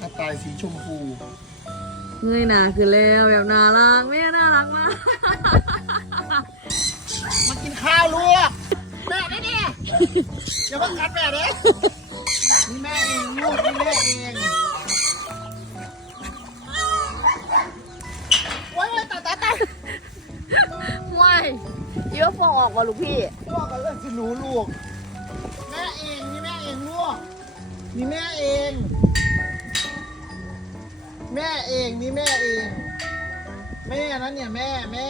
กระต่ายสีชมพู เงยหน้าคือแล้วแบบน่ารักแม่น่ารักมาก มากินข้าวลูกแม่ได้ดิอย่าเพิ่งกัดแม่เด้นี่แม่เองลูกนี่แม่เองโอ้ยโอ้ยตายตายตายไม่อีว่าฟองออกว่าลูกพี่พ่อกันเรื่องสิหนูลูก แม่เองนี่แม่เองลูกนี่แม่เอง แม่เองนี่แม่เอง แม่นะเนี่ยแม่แม่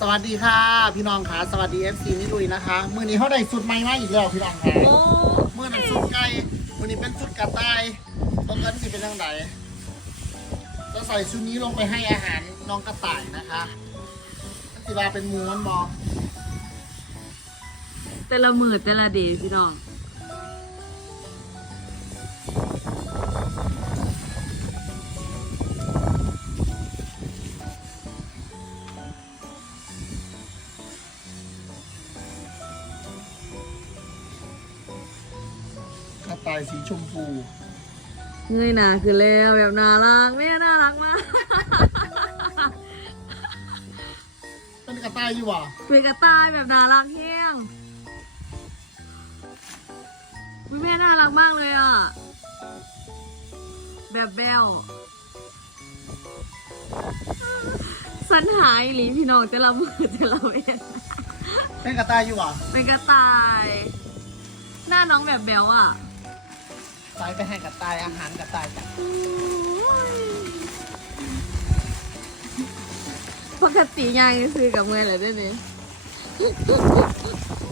สวัสดีค่ะ พี่น้องค่ะสวัสดี FC นิลุยนะคะ มือนี้เขาได้สุดใหม่มาอีกแล้วพี่น้องค่ะ โอ้ ต้องกันสิเป็นทางไหนจะใส่ชุดนี้ลงไปให้อาหารน้องกระต่ายนะคะสิลาเป็นหมูมันบอแต่ละมือแต่ละเดย์พี่น้องกระต่ายสีชมพู เงยหน้าคือแล้วแบบน่ารักแม่น่ารักมากเป็นกระต่ายอยู่ว่ะเป็นกระต่ายแบบน่ารักแห้งอุ๊ยแม่น่ารักมากเลยอะ แบบแบลสันหายหลีพี่น้องแต่ละมือแต่ละเวนเป็นกระต่ายอยู่ว่ะเป็นกระต่าย หน้าน้องแบบแบลอะ ไปให้กระต่ายอาหารกระต่ายจ้ะปกติยางซื้อกับเมื่อไร่ด้วยนี่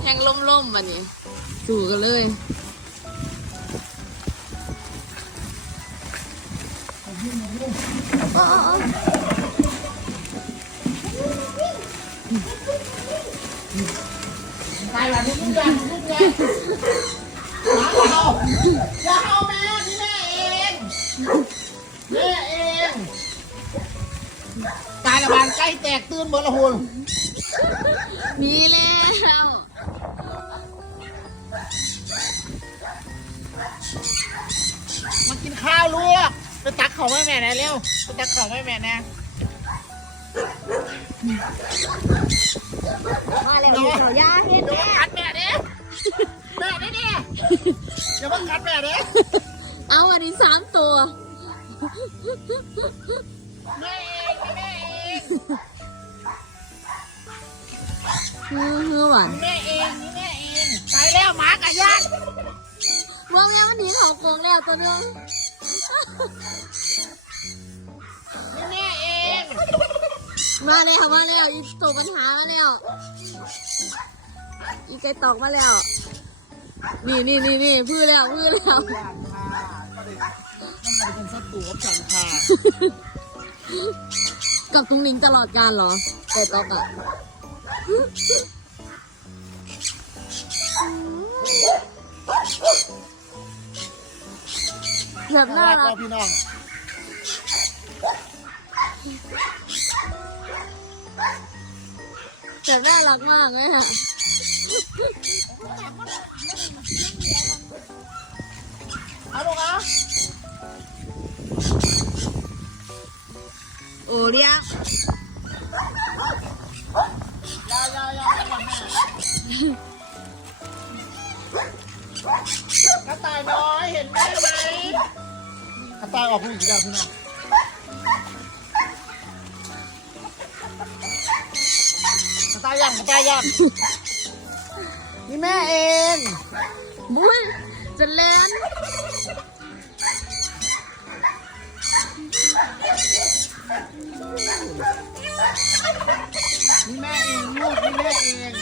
แหงล่มๆมานี่สู่กันเลยตายแบบนี้ทุกอย่างทุกอย่าง อย่าเอาแม่นี่แม่เองแม่เองตายละบานใกล้แตกตื่นเบอร์ละหุ่นมีแล้วมากินข้าวลูกไปตักของแม่แม่นะเร็วไปตักของแม่แม่นะมาแล้วอยู่เขาย่าเฮ็ดอย่ามากัดแม่เด้แม่เด้ดิ อย่ามากัดแม่เด้เอาอันนี้สามตัวแม่เองแม่เองเฮ้อเฮ้อหวานแม่เองนี่แม่เองไปแล้วหมากับญาติวางแล้วมันหนีเขาโกงแล้วตัวนึงนี่แม่เองมาแล้วมาแล้วอีตัวปัญหามาแล้วอีไก่ตอกมาแล้ว นี่นี่นี่นี่พื้อแล้วพื้อแล้วญาติค่ะก็เลยมันมาเป็นศัตรูกับฉันค่ะกับตุงลิงตลอดการเหรอไก่ตอกอะแบบน่ารักรัเรากพี่น้องแบบน่ารักมากเลยค่ะ เอาลูกเอาโอ้เรียกยาวยาวยาวแม่กระต่ายน้อยเห็นแม่ไหมกระต่ายออกลูกอีกแล้วพี่น้องกระต่ายย่างกระต่ายย่างนี่แม่เองบุ้ยจะเล่น นี่แม่เองลูกนี่แม่เอง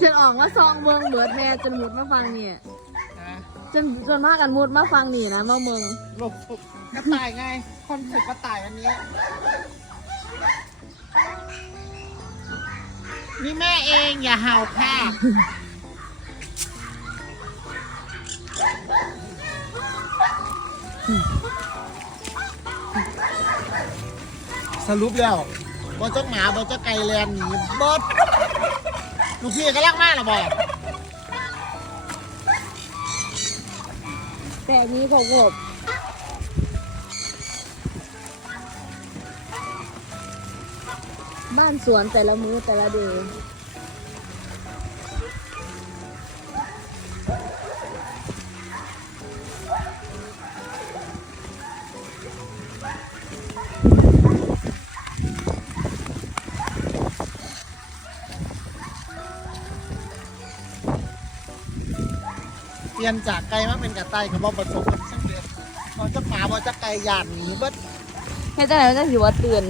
จนออกว่าซองเบิงเบิดแม่จนมุดมาฟังนี่นะจนจนมากกันมุดมาฟังนี่นะมาเมืองหลบกระต่ายไงคอนเซ็ปต์กระต่ายอันนี้ นี่แม่เองอย่าเห่าค่ะ สรุปแล้วบอเจ้าหมาบอเจ้าไก่แลนหนีบดลูกพี่ก็ลักมากหรอบอแต่นี้พอกบบ้านสวนแต่ละมื้อแต่ละเดย์ ลี่ยนจากไก่มาเป็นกระต่ายกับบอประสบความสำเร็จบอเจ้าหมาบอเจ้าไก่หยาดหนีเบิดให้จังไหนมันจะถือว่าเตือน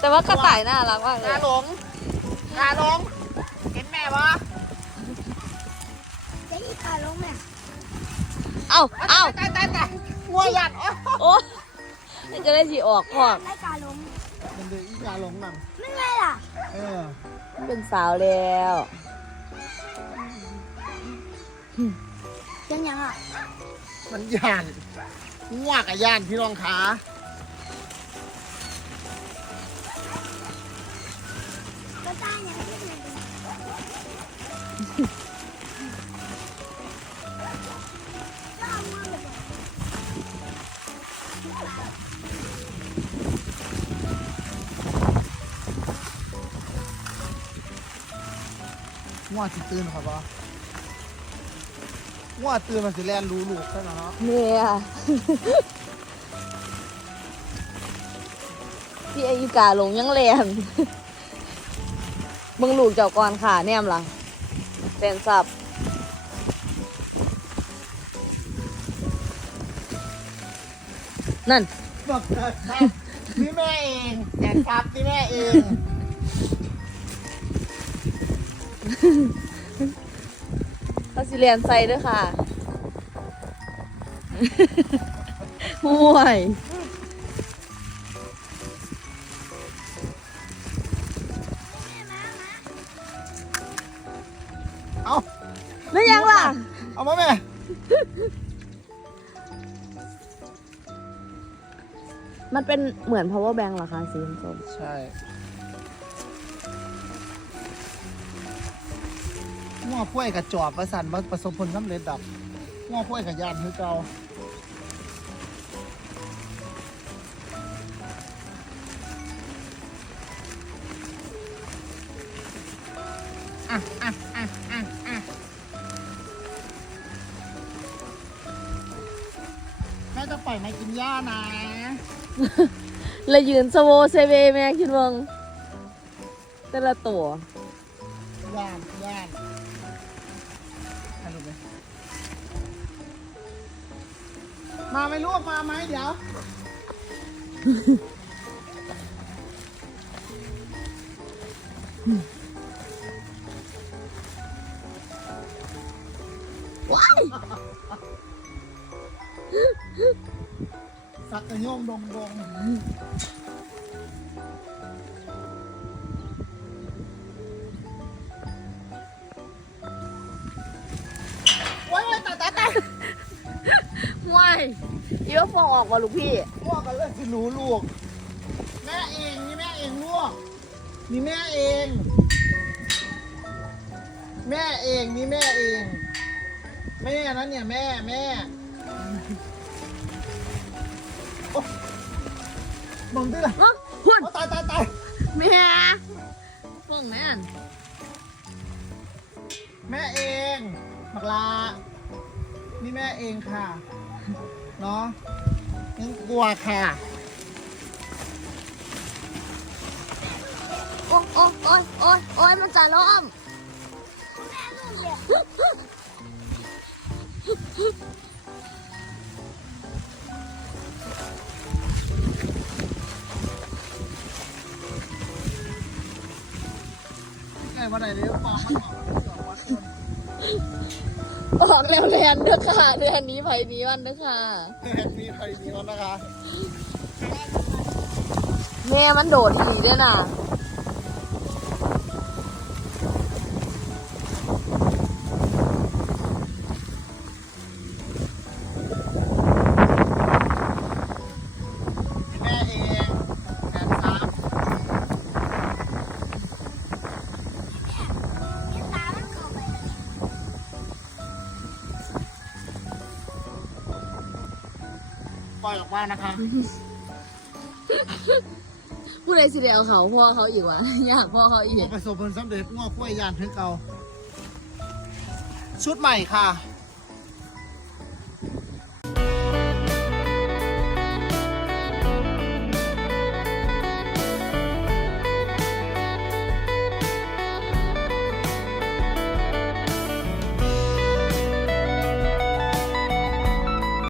แต่ว่ากระต่ายน่ารักมากเลกาย หลงกาหลงเห็นแม่ปะจะอีกาลงแม่เอ้าเอ้าตายตายตายงัวหยัดโอ้โอ้มันจะได้สีออกพอกได้กาลงมันเดืออีกาหลงนั่นไม่ไงล่ะเออมันเป็นสาวแล้ว ยังยังอะมันย่านงัวกับย่านพี่รองขาก็ตายยังไม่เป็นก็เอามือเลยงัวสิตื่นครับ ปะงัวตื่นมันสิแลนรู้ลูกใช่ไหมเนาะเนี่ยพี่อายุกาลงยังเรียนมึงลูกเจ้าก่อนค่ะแนมล่ะแฟนซับนั่นบอกเกิดครับนี่แม่เองแกครับนี่แม่เอง เขาสิเรียนใส่ด้วยค่ะห่วยเอาไม่ยังล่ะ เอามาแม่ มันเป็นเหมือน power bank เหรอคะสีส้ม ใช่ งัวพ่วยกับจอบประสันมาประสบผลสำเร็จดับงัวพ่วยกับยานคือเก่าอะอะอะอะอะแม่จะปล่อยมากินหญ้านะเลยยืนสโวเซเวแม่คิดเบิงแต่ละตัวย่าน มาไหม่ลูกมาไหมเดี๋ยว ว้ายสักกระโยงดงดงโอ้ยโอ้ยตายตาย ตายว้ายอีว่าฟองออกมาลูกพี่ พวกกันเลยสิหนูลูก แม่เองนี่แม่เองลูกนี่แม่เอง แม่เองนี่แม่เอง แม่นะเนี่ยแม่แม่โอ๊ะมึงด้วยล่ะเอ้าหุ่นโอ้ตายตายตายแม่ฟองแม่นแม่เองบักลานี่แม่เองค่ะ เนาะยังกลัวค่ะโอ้โอ้โอ้ยโอ้ยโอ้ยมันจะล้มแม่ลูกเดียวไงวันไหนเนี่ยปากมันออกมันออกวัดต้น ออกแล้วแลนเด้อค่ะเดือนนี้ไผ่นี้วันเด้อค่ะเห็นมีใครมีมันนะคะ แม่มันโดดหนีด้วยน่ะ อยออกมานะคะ ผู้ใดสิเดียวเขาพ่อเขาอีกวะ อยากพ่อเขาอีก ประสบผลสำเร็จง้อคุ้วยยานถึงเก่า ชุดใหม่ค่ะ